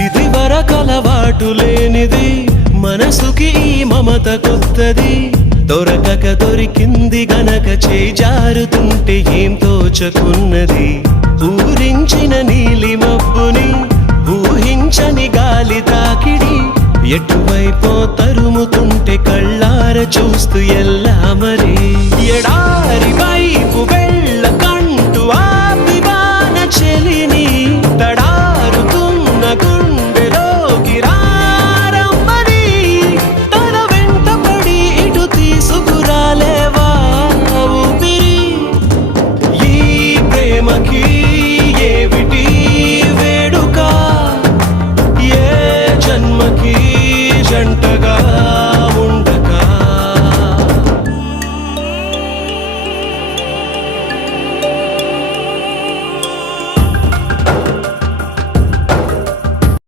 ఇది వరకలవాటు లేనిది, మనసుకి ఈ మమత కొత్తది. దొరకక దొరికింది గనక చేజారుతుంటే ఏం తోచకున్నది. ఊరించిన నీలి మబ్బుని ఊహించని గాలి తాకిడి, ఎటువైపో తరుముతుంటే కళ్ళార చూస్తూ ఎల్లా మరి. ఎడారి వైపు వెళ్ళకంటూ ఆపివాన చెలిని, తడారుతున్న గుండెలోకి రారమ్మని, తన వెంట పడి ఇటు తీసుకురాలేవా ఊపిరి. ఈ ప్రేమకి ఏమిటి వేడుక, ఏ జన్మకి జంటగా